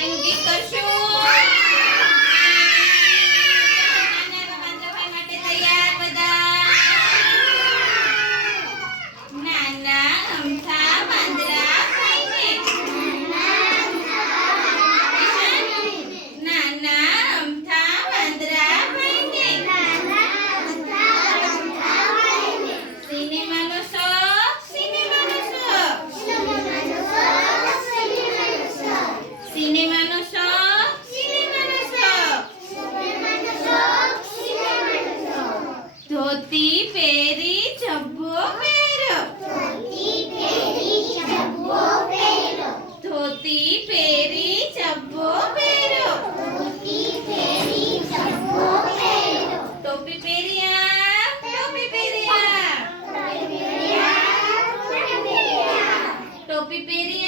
બાંધવાઈનું ગીત કરશું. નાના બાંધવાઈ માટે તૈયાર બધા. નાના અમથા વાંદરા ભાઈને. નાના અમથા વાંદરા ભાઈને. સિનેમાનો શોખ. સિનેમાનો શોખ. સિનેમાનો શોખ. સિનેમાનો શોખ. ધોતી પહેરી ઝભ્ભો પહેરો. ધોતી પહેરી ઝભ્ભો પહેરો. ટોપી પહેર્યા. ટોપી પહેર્યા. ટોપી પહેરી